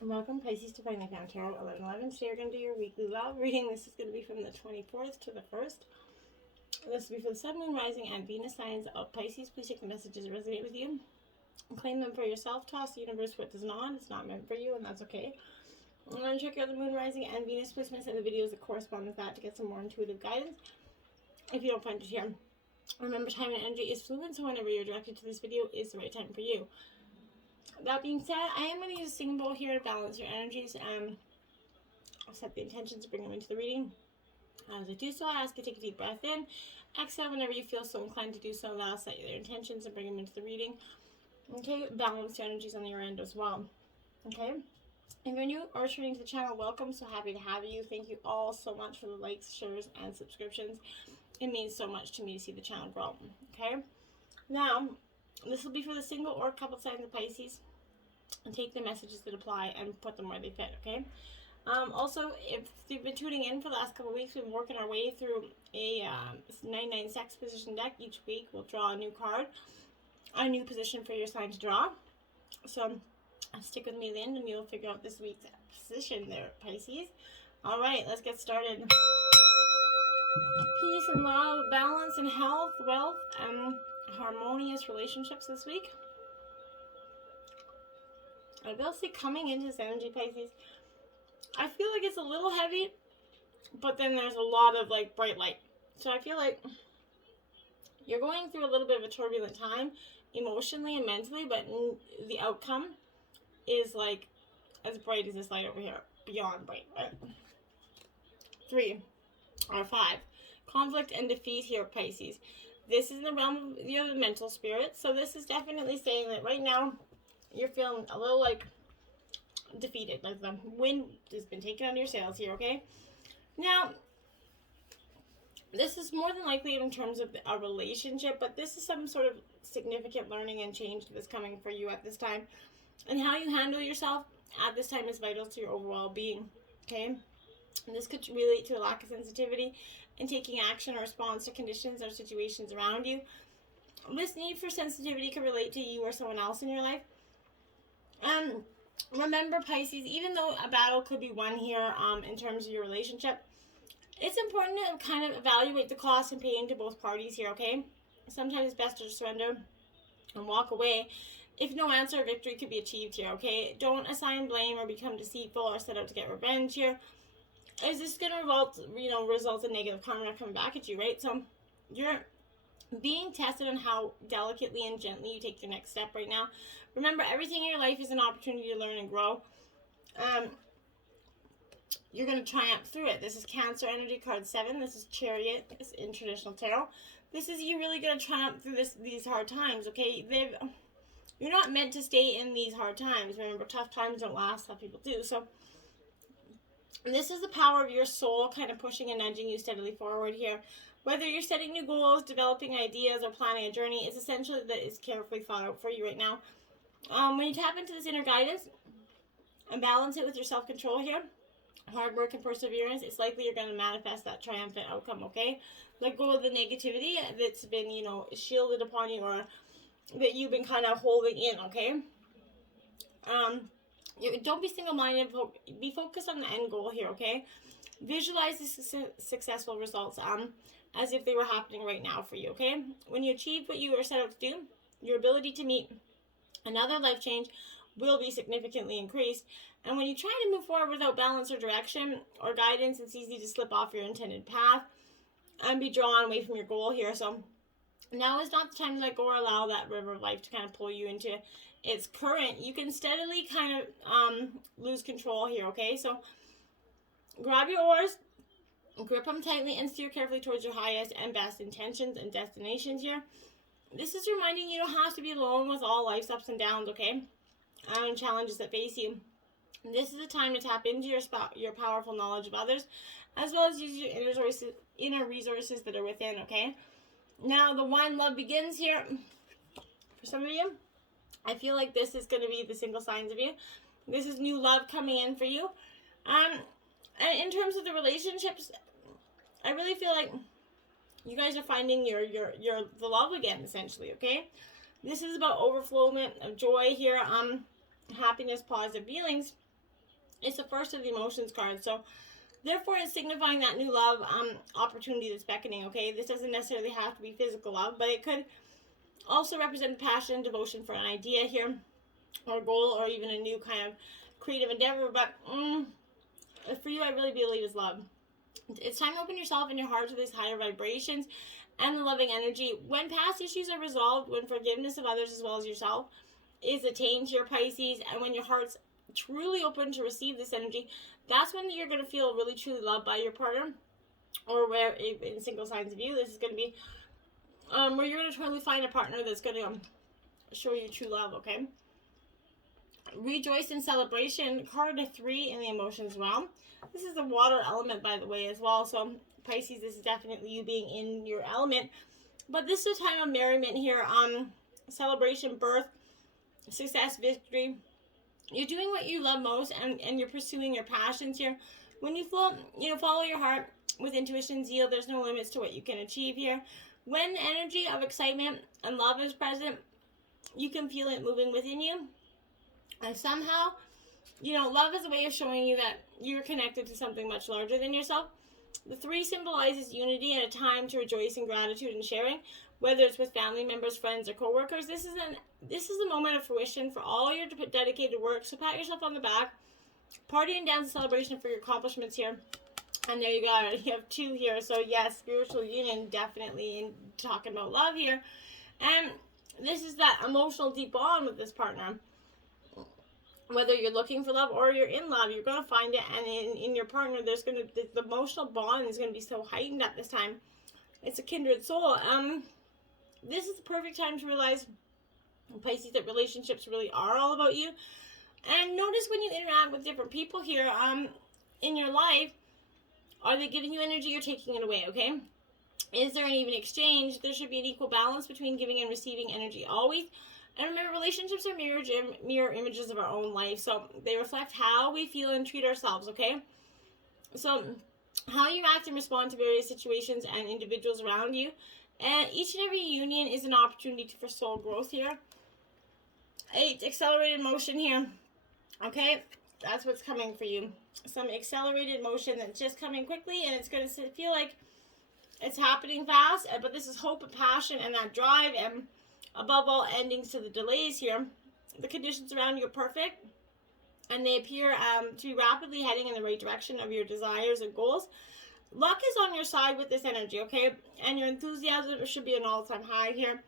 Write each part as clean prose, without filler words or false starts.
Welcome, Pisces, to Finally Found Tarot 1111. Today you're going to do your weekly love reading. This is going to be from the 24th to the 1st. This will be for the Sun, Moon, Rising, and Venus signs of Pisces. Please take the messages that resonate with you and claim them for yourself. Toss the universe what does not. It's not meant for you, and that's okay. I'm going to check out the Moon, Rising, and Venus placements and the videos that correspond with that to get some more intuitive guidance. If you don't find it here, remember, time and energy is fluid, so whenever you're directed to this video is the right time for you. That being said, I am going to use a singing bowl here to balance your energies and I'll set the intentions to bring them into the reading. As I do so, I ask you to take a deep breath in, exhale whenever you feel so inclined to do so. That'll set your intentions and bring them into the reading. Okay, balance your energies on your end as well. Okay, if you're new or returning to the channel, welcome. So happy to have you. Thank you all so much for the likes, shares, and subscriptions. It means so much to me to see the channel grow. Okay, now this will be for the single or couple signs of Pisces. And take the messages that apply and put them where they fit, okay? Also, if you've been tuning in for the last couple of weeks, we've been working our way through a 99 sex position deck. Each week, we'll draw a new card, a new position for your sign to draw. So, stick with me at the end and you'll figure out this week's position there, Pisces. All right, let's get started. Peace and love, balance and health, wealth, and harmonious relationships this week. I will say, coming into this energy, Pisces, I feel like it's a little heavy, but then there's a lot of like bright light. So I feel like you're going through a little bit of a turbulent time emotionally and mentally, but the outcome is like as bright as this light over here, beyond bright, right? 3 or 5. Conflict and defeat here, Pisces. This is in the realm of the mental spirit. So this is definitely saying that right now you're feeling a little like defeated, like the wind has been taken out of your sails here, okay? Now, this is more than likely in terms of a relationship, but this is some sort of significant learning and change that's coming for you at this time. And how you handle yourself at this time is vital to your overall being, okay? And this could relate to a lack of sensitivity and taking action or response to conditions or situations around you. This need for sensitivity could relate to you or someone else in your life. Remember, Pisces, even though a battle could be won here in terms of your relationship, it's important to kind of evaluate the cost and pain to both parties here, okay? Sometimes it's best to surrender and walk away if no answer or victory could be achieved here, okay? Don't assign blame or become deceitful or set out to get revenge here. Is this going to result in negative karma coming back at you, right? So you're being tested on how delicately and gently you take your next step right now. Remember, everything in your life is an opportunity to learn and grow. You're going to triumph through it. This is Cancer energy, card 7. This is Chariot. It's in traditional tarot. This is you really going to triumph through these hard times, okay? You're not meant to stay in these hard times. Remember, tough times don't last. Some people do. So this is the power of your soul kind of pushing and nudging you steadily forward here. Whether you're setting new goals, developing ideas, or planning a journey, it's essentially that it's carefully thought out for you right now. When you tap into this inner guidance and balance it with your self-control here, hard work and perseverance, it's likely you're going to manifest that triumphant outcome, okay? Let go of the negativity that's been, shielded upon you or that you've been kind of holding in, okay? Don't be single-minded. Be focused on the end goal here, okay? Visualize the successful results as if they were happening right now for you, okay? When you achieve what you were set out to do, your ability to meet another life change will be significantly increased. And when you try to move forward without balance or direction or guidance, it's easy to slip off your intended path and be drawn away from your goal here. So now is not the time to let go or allow that river of life to kind of pull you into its current. You can steadily kind of lose control here, okay? So grab your oars, grip them tightly, and steer carefully towards your highest and best intentions and destinations here. This is reminding you don't have to be alone with all life's ups and downs, okay? And challenges that face you. This is a time to tap into your powerful knowledge of others, as well as use your inner resources that are within, okay? Now, the wine love begins here. For some of you, I feel like this is going to be the single signs of you. This is new love coming in for you. And in terms of the relationships, I really feel like you guys are finding the love again, essentially, okay? This is about overflowment of joy here, happiness, positive feelings. It's the first of the emotions card. So therefore, it's signifying that new love opportunity that's beckoning, okay? This doesn't necessarily have to be physical love, but it could also represent passion and devotion for an idea here, or goal, or even a new kind of creative endeavor. But for you, I really believe is love. It's time to open yourself and your heart to these higher vibrations and the loving energy. When past issues are resolved, when forgiveness of others as well as yourself is attained here, Pisces, and when your heart's truly open to receive this energy, that's when you're going to feel really truly loved by your partner, or where in single signs of you, this is going to be where you're going to totally find a partner that's going to show you true love, okay? Rejoice in celebration, card 3 in the emotions realm. This is the water element, by the way, as well. So Pisces, this is definitely you being in your element. But this is a time of merriment here, celebration, birth, success, victory. You're doing what you love most, and you're pursuing your passions here. When you follow your heart with intuition, zeal, there's no limits to what you can achieve here. When the energy of excitement and love is present, you can feel it moving within you. And somehow, love is a way of showing you that you're connected to something much larger than yourself. The 3 symbolizes unity and a time to rejoice in gratitude and sharing, whether it's with family members, friends, or co-workers. This is a moment of fruition for all your dedicated work. So pat yourself on the back, party and dance celebration for your accomplishments here. And there you go. You have 2 here. So yes, spiritual union, definitely in talking about love here. And this is that emotional deep bond with this partner. Whether you're looking for love or you're in love, you're going to find it. And in your partner, the emotional bond is going to be so heightened at this time. It's a kindred soul. This is the perfect time to realize, Pisces, that relationships really are all about you. And notice when you interact with different people here in your life, are they giving you energy or taking it away, okay? Is there an even exchange? There should be an equal balance between giving and receiving energy always. And remember, relationships are mirror images of our own life. So they reflect how we feel and treat ourselves, okay? So how you act and respond to various situations and individuals around you. And each and every union is an opportunity for soul growth here. 8, accelerated motion here. Okay, that's what's coming for you. Some accelerated motion that's just coming quickly, and it's going to feel like it's happening fast. But this is hope and passion and that drive, and above all, endings to the delays here. The conditions around you are perfect, and they appear to be rapidly heading in the right direction of your desires and goals. Luck is on your side with this energy, okay? And your enthusiasm should be an all-time high here.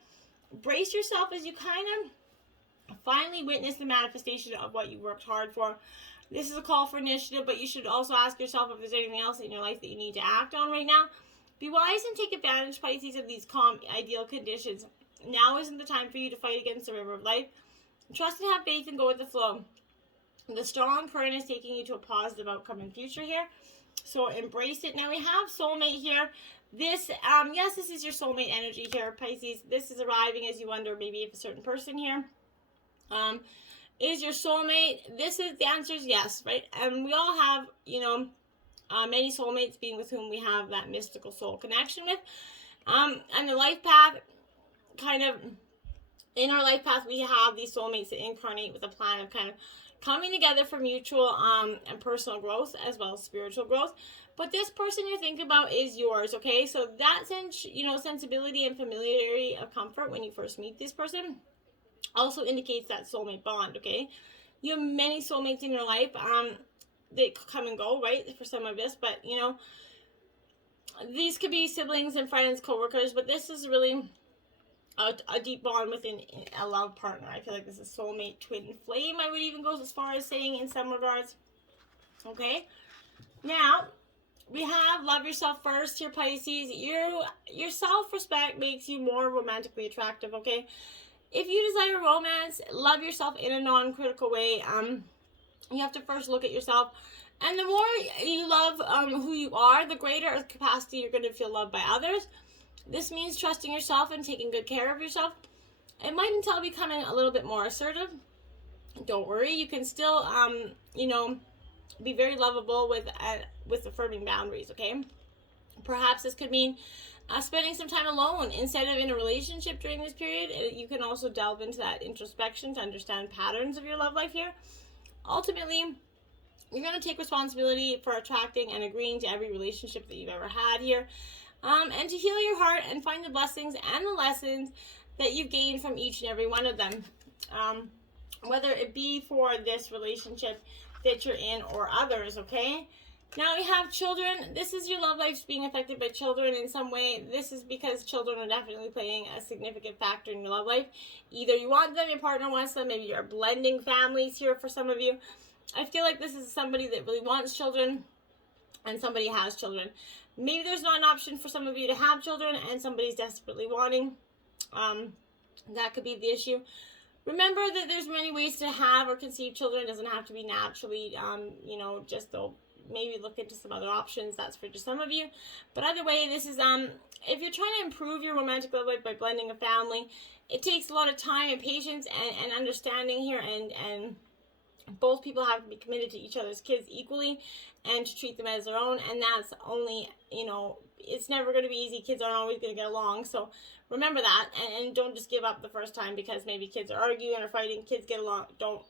Brace yourself as you kind of finally witness the manifestation of what you worked hard for. This is a call for initiative, but you should also ask yourself if there's anything else in your life that you need to act on right now. Be wise and take advantage, Pisces, of these calm, ideal conditions. Now isn't the time for you to fight against the river of life. Trust and have faith and go with the flow. The strong current is taking you to a positive outcome in future here. So embrace it. Now we have soulmate here. This, yes, this is your soulmate energy here, Pisces. This is arriving as you wonder maybe if a certain person here is your soulmate. This is, the answer is yes, right? And we all have, many soulmates, being with whom we have that mystical soul connection with. And the life path, kind of, in our life path, we have these soulmates that incarnate with a plan of kind of coming together for mutual and personal growth as well as spiritual growth. But this person you're thinking about is yours, okay? So that sense, sensibility and familiarity of comfort when you first meet this person also indicates that soulmate bond, okay? You have many soulmates in your life. They come and go, right, for some of us. But, these could be siblings and friends, co-workers. But this is really a deep bond within a love partner. I feel like this is soulmate twin flame. I would even go as far as saying in some regards. Okay. Now, we have love yourself first here, Pisces. Your self-respect makes you more romantically attractive, okay? If you desire romance, love yourself in a non-critical way. You have to first look at yourself. And the more you love who you are, the greater capacity you're going to feel loved by others. This means trusting yourself and taking good care of yourself. It might entail becoming a little bit more assertive. Don't worry, you can still, be very lovable with affirming boundaries, okay? Perhaps this could mean spending some time alone instead of in a relationship during this period. You can also delve into that introspection to understand patterns of your love life here. Ultimately, You're going to take responsibility for attracting and agreeing to every relationship that you've ever had here. And to heal your heart and find the blessings and the lessons that you've gained from each and every one of them. Whether it be for this relationship that you're in or others, okay? Now we have children. This is your love life being affected by children in some way. This is because children are definitely playing a significant factor in your love life. Either you want them, your partner wants them, maybe you're blending families here for some of you. I feel like this is somebody that really wants children and somebody has children. Maybe there's not an option for some of you to have children and somebody's desperately wanting. That could be the issue. Remember that there's many ways to have or conceive children. It doesn't have to be naturally, just they'll maybe look into some other options. That's for just some of you. But either way, this is, if you're trying to improve your romantic love life by blending a family, it takes a lot of time and patience and understanding here, and both people have to be committed to each other's kids equally and to treat them as their own. And that's only, it's never going to be easy. Kids aren't always going to get along. So remember that, and don't just give up the first time because maybe kids are arguing or fighting. Kids get along. Don't,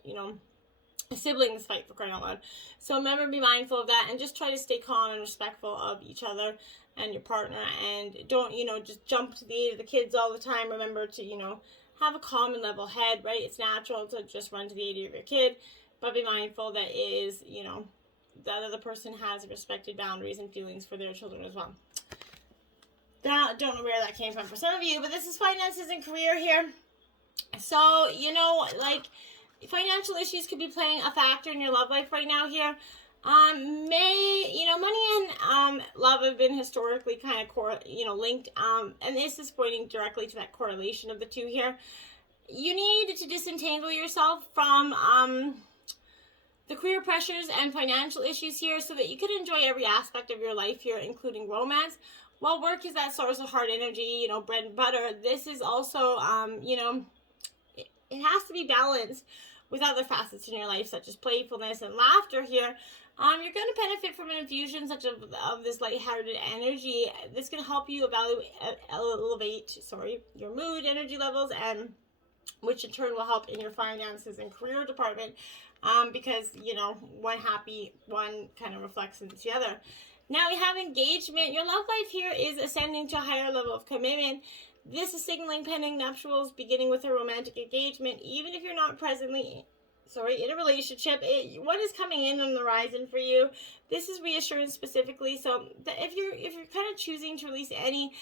siblings fight, for crying out loud. So remember, be mindful of that and just try to stay calm and respectful of each other and your partner, and don't, just jump to the aid of the kids all the time. Remember to, have a calm and level head, right? It's natural to just run to the aid of your kid, but be mindful that it is, the other person has respected boundaries and feelings for their children as well. Don't know where that came from for some of you, but this is finances and career here. So, financial issues could be playing a factor in your love life right now here. Money and love have been historically kind of linked, and this is pointing directly to that correlation of the two here. You need to disentangle yourself from the career pressures and financial issues here so that you can enjoy every aspect of your life here, including romance. While work is that source of heart energy, bread and butter, this is also, it has to be balanced with other facets in your life, such as playfulness and laughter here. You're going to benefit from an infusion such of this lighthearted energy. This can help you elevate your mood, energy levels, and which in turn will help in your finances and career department, because, one happy, one kind of reflects into the other. Now we have engagement. Your love life here is ascending to a higher level of commitment. This is signaling pending nuptials, beginning with a romantic engagement. Even if you're not presently, in a relationship, what is coming in on the horizon for you? This is reassurance specifically. So if you're kind of choosing to release any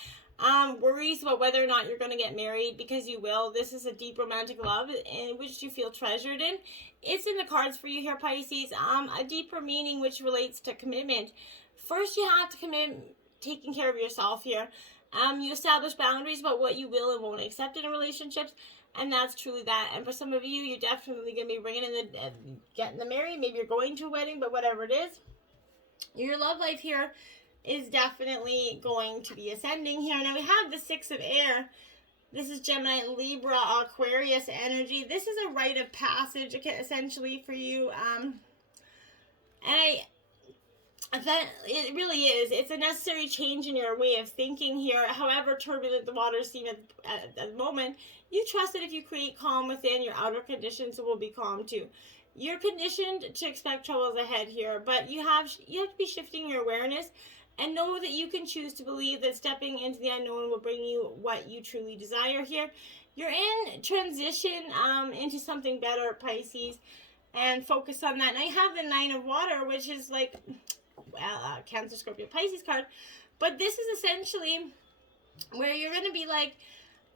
worries about whether or not you're going to get married, because you will, this is a deep romantic love in which you feel treasured in. It's in the cards for you here, Pisces. A deeper meaning which relates to commitment. First, you have to commit taking care of yourself here. You establish boundaries about what you will and won't accept in relationships, and that's truly that. And for some of you, you're definitely going to be bringing in getting the married. Maybe you're going to a wedding, but whatever it is, your love life here is definitely going to be ascending here. Now we have the Six of Air. This is Gemini, Libra, Aquarius energy. This is a rite of passage, okay, essentially for you. It really is. It's a necessary change in your way of thinking here. However turbulent the waters seem at the moment, you trust that if you create calm within, your outer conditions will be calm too. You're conditioned to expect troubles ahead here, but you have to be shifting your awareness and know that you can choose to believe that stepping into the unknown will bring you what you truly desire here. You're in transition into something better, Pisces, and focus on that. Now you have the Nine of Water, which is like Cancer, Scorpio, Pisces card, but this is essentially where you're going to be like,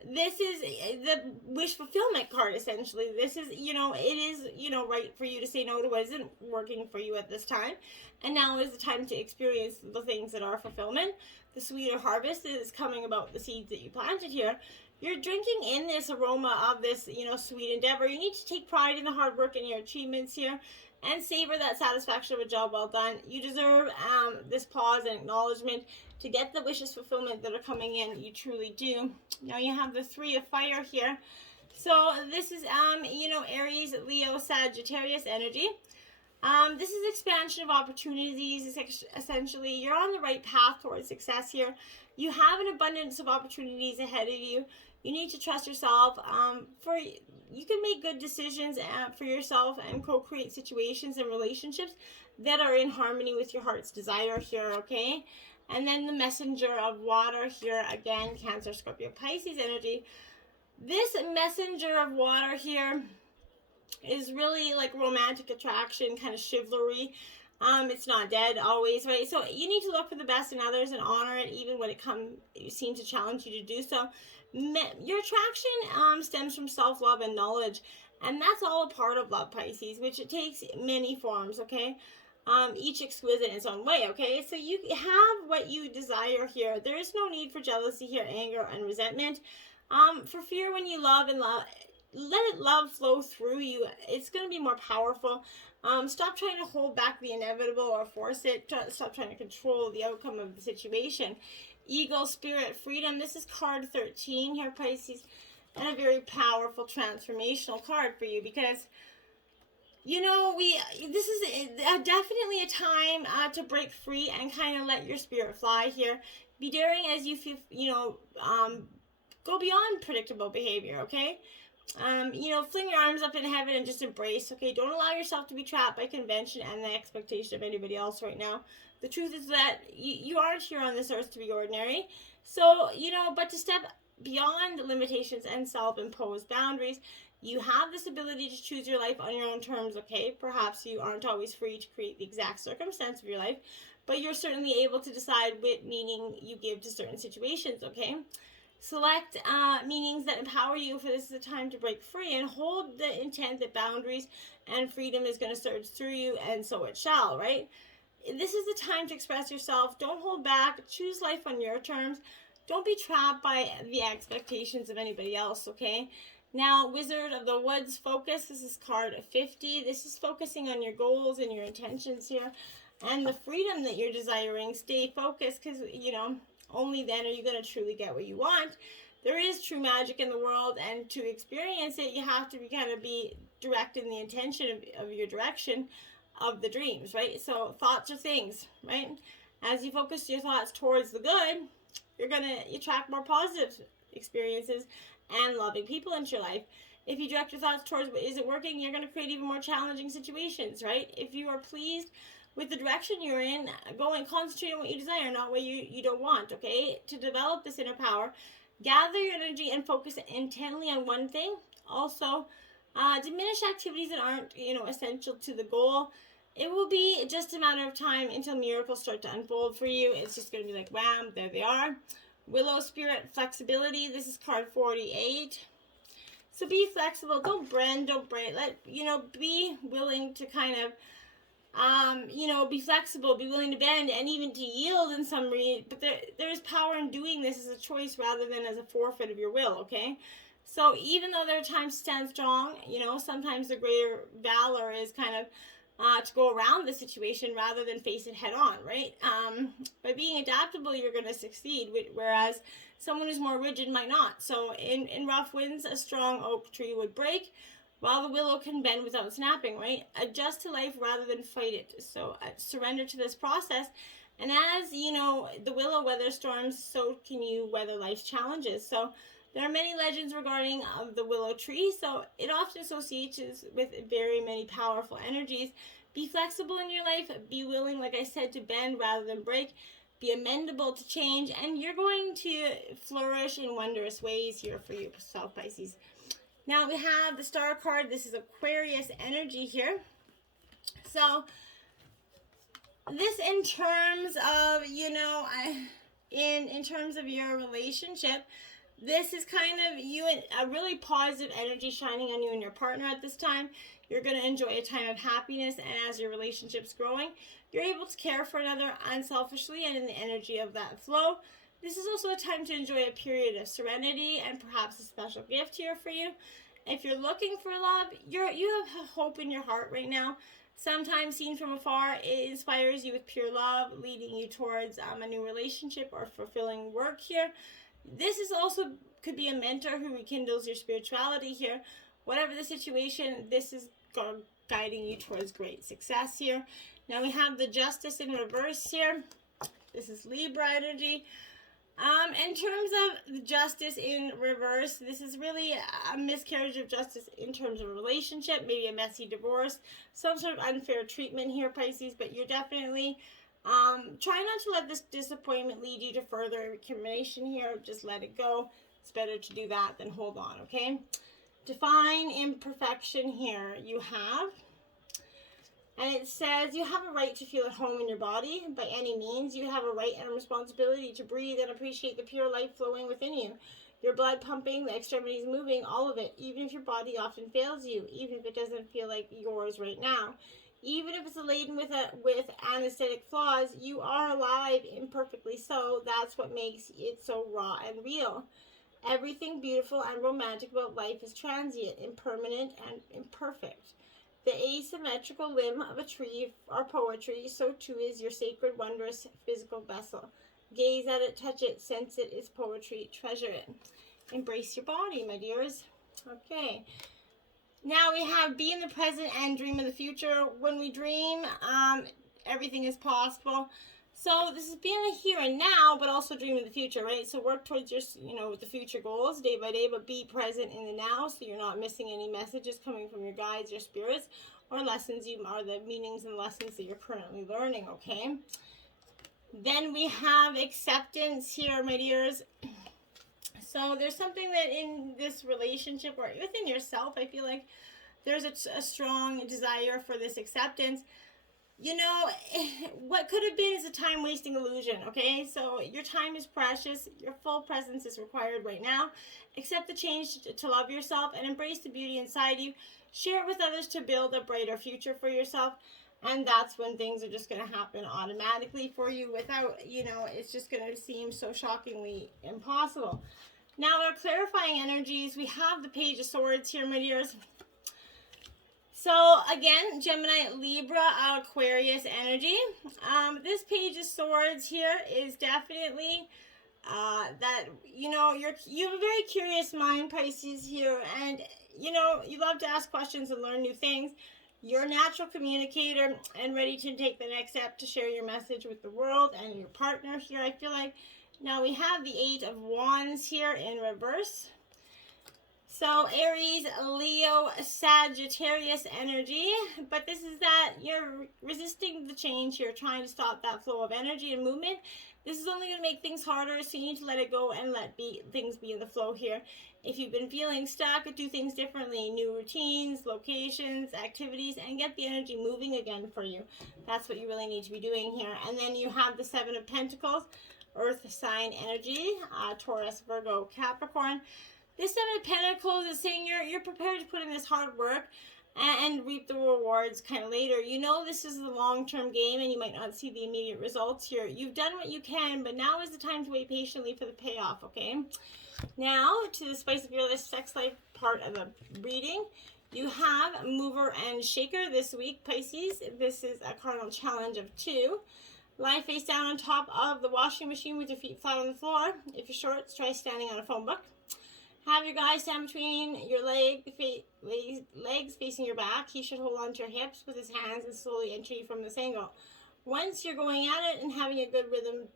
this is the wish fulfillment card, essentially. This is, it is, right for you to say no to what isn't working for you at this time, and now is the time to experience the things that are fulfillment. The sweeter harvest is coming about the seeds that you planted here. You're drinking in this aroma of this, sweet endeavor. You need to take pride in the hard work and your achievements here, and savor that satisfaction of a job well done. You deserve this pause and acknowledgement to get the wishes fulfillment that are coming in. You truly do. Now you have the Three of Fire here. So this is, Aries, Leo, Sagittarius energy. This is expansion of opportunities. Essentially, you're on the right path towards success here. You have an abundance of opportunities ahead of you. You need to trust yourself. You can make good decisions for yourself and co-create situations and relationships that are in harmony with your heart's desire here, okay? And then the messenger of water here, again, Cancer, Scorpio, Pisces energy. This messenger of water here is really like romantic attraction, kind of chivalry. It's not dead always, right? So you need to look for the best in others and honor it, even when it seems to challenge you to do so. Your attraction stems from self-love and knowledge, and that's all a part of love, Pisces, which it takes many forms, okay? Each exquisite in its own way, okay? So you have what you desire here. There is no need for jealousy here, anger, and resentment. For fear when you love and let love flow through you. It's going to be more powerful. Stop trying to hold back the inevitable or force it. Stop trying to control the outcome of the situation. Ego, spirit, freedom. This is card 13 here, Pisces. And a very powerful transformational card for you because, you know, this is definitely a time to break free and kind of let your spirit fly here. Be daring as you feel, go beyond predictable behavior, okay? Fling your arms up in heaven and just embrace, okay? Don't allow yourself to be trapped by convention and the expectation of anybody else right now. The truth is that you aren't here on this earth to be ordinary. So, but to step beyond limitations and self-imposed boundaries, you have this ability to choose your life on your own terms, okay? Perhaps you aren't always free to create the exact circumstance of your life, but you're certainly able to decide what meaning you give to certain situations, okay? Select meanings that empower you, for this is a time to break free, and hold the intent that boundaries and freedom is going to surge through you, and so it shall, right? This is the time to express yourself. Don't hold back. Choose life on your terms. Don't be trapped by the expectations of anybody else, okay? Now, Wizard of the Woods, focus. This is card 50. This is focusing on your goals and your intentions here and the freedom that you're desiring. Stay focused because, only then are you going to truly get what you want. There is true magic in the world, and to experience it, you have to be direct in the intention of your direction of the dreams, right? So thoughts are things, right? As you focus your thoughts towards the good, you're going to attract more positive experiences and loving people into your life. If you direct your thoughts towards what isn't working, you're going to create even more challenging situations, right? If you are pleased with the direction you're in, go and concentrate on what you desire, not what you don't want, okay? To develop this inner power, gather your energy and focus intently on one thing. Also, diminish activities that aren't, essential to the goal. It will be just a matter of time until miracles start to unfold for you. It's just going to be like, wham, there they are. Willow, spirit, flexibility. This is card 48. So be flexible. Don't bend. Be willing to kind of, be flexible, be willing to bend, and even to yield in some reason. But there is power in doing this as a choice rather than as a forfeit of your will, okay? So even though there are times to stand strong, sometimes the greater valor is kind of to go around the situation rather than face it head on, right? By being adaptable, you're going to succeed, whereas someone who's more rigid might not. So in rough winds, a strong oak tree would break, while the willow can bend without snapping, right? Adjust to life rather than fight it. So surrender to this process. And as, the willow weathers storms, so can you weather life's challenges. So there are many legends regarding the willow tree, so it often associates with very many powerful energies. Be flexible in your life. Be willing, like I said, to bend rather than break. Be amendable to change, and you're going to flourish in wondrous ways here for yourself, Pisces. Now we have the star card. This is Aquarius energy here. So this in terms of, in terms of your relationship, this is kind of you and a really positive energy shining on you and your partner at this time. You're going to enjoy a time of happiness, and as your relationship's growing, you're able to care for another unselfishly and in the energy of that flow. This is also a time to enjoy a period of serenity and perhaps a special gift here for you. If you're looking for love, you have hope in your heart right now. Sometimes seen from afar, it inspires you with pure love, leading you towards a new relationship or fulfilling work here. This is also could be a mentor who rekindles your spirituality here. Whatever the situation, this is guiding you towards great success here. Now we have the Justice in reverse here. This is Libra energy. In terms of justice in reverse, this is really a miscarriage of justice in terms of a relationship, maybe a messy divorce, some sort of unfair treatment here, Pisces, but you're definitely try not to let this disappointment lead you to further recrimination here. Just let it go. It's better to do that than hold on, okay? Define imperfection here. You have, and it says you have a right to feel at home in your body by any means. You have a right and a responsibility to breathe and appreciate the pure life flowing within you. Your blood pumping, the extremities moving, all of it, even if your body often fails you, even if it doesn't feel like yours right now. Even if it's laden with anesthetic flaws, you are alive, imperfectly so. That's what makes it so raw and real. Everything beautiful and romantic about life is transient, impermanent, and imperfect. The asymmetrical limb of a tree are poetry, so too is your sacred, wondrous physical vessel. Gaze at it, touch it, sense it is poetry, treasure it. Embrace your body, my dears. Okay. Now we have be in the present and dream of the future. When we dream, everything is possible. So this is being the here and now, but also dream of the future, right? So work towards your, the future goals day by day, but be present in the now so you're not missing any messages coming from your guides, your spirits, or lessons or the meanings and lessons that you're currently learning, okay? Then we have acceptance here, my dears. So there's something that in this relationship or within yourself, I feel like there's a strong desire for this acceptance. What could have been is a time-wasting illusion, okay? So your time is precious. Your full presence is required right now. Accept the change to love yourself and embrace the beauty inside you. Share it with others to build a brighter future for yourself. And that's when things are just going to happen automatically for you without, it's just going to seem so shockingly impossible. Now, our clarifying energies, we have the Page of Swords here, my dears. So, again, Gemini, Libra, Aquarius energy. This Page of Swords here is definitely that, you have a very curious mind, Pisces, here. And, you love to ask questions and learn new things. You're a natural communicator and ready to take the next step to share your message with the world and your partner here, I feel like. Now we have the Eight of Wands here in reverse. So Aries, Leo, Sagittarius energy. But this is that you're resisting the change. You're trying to stop that flow of energy and movement. This is only going to make things harder, so you need to let it go and let things be in the flow here. If you've been feeling stuck, do things differently. New routines, locations, activities, and get the energy moving again for you. That's what you really need to be doing here. And then you have the Seven of Pentacles. Earth sign energy, Taurus, Virgo, Capricorn. This Seven of Pentacles is saying you're prepared to put in this hard work and reap the rewards kind of later. This is the long-term game and you might not see the immediate results here. You've done what you can, but now is the time to wait patiently for the payoff, okay? Now, to the Spice of Your Sex Life part of the reading, you have Mover and Shaker this week, Pisces. This is a cardinal challenge of 2. Lie face down on top of the washing machine with your feet flat on the floor. If you're short, try standing on a phone book. Have your guy stand between your legs facing your back. He should hold on to your hips with his hands and slowly enter you from this angle. Once you're going at it and having a good rhythm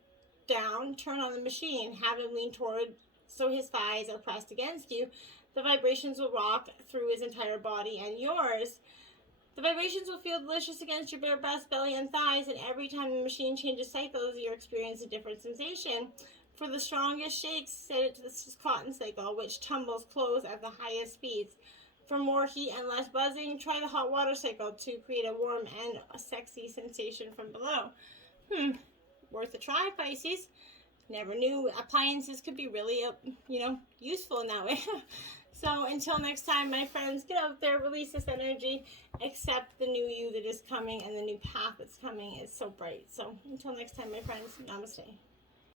down, turn on the machine. Have him lean toward so his thighs are pressed against you. The vibrations will rock through his entire body and yours. The vibrations will feel delicious against your bare breast, belly, and thighs, and every time the machine changes cycles, you'll experience a different sensation. For the strongest shakes, set it to the cotton cycle, which tumbles close at the highest speeds. For more heat and less buzzing, try the hot water cycle to create a warm and a sexy sensation from below. Worth a try, Pisces. Never knew appliances could be really, useful in that way. So until next time, my friends, get out there, release this energy, accept the new you that is coming, and the new path that's coming is so bright. So until next time, my friends, namaste.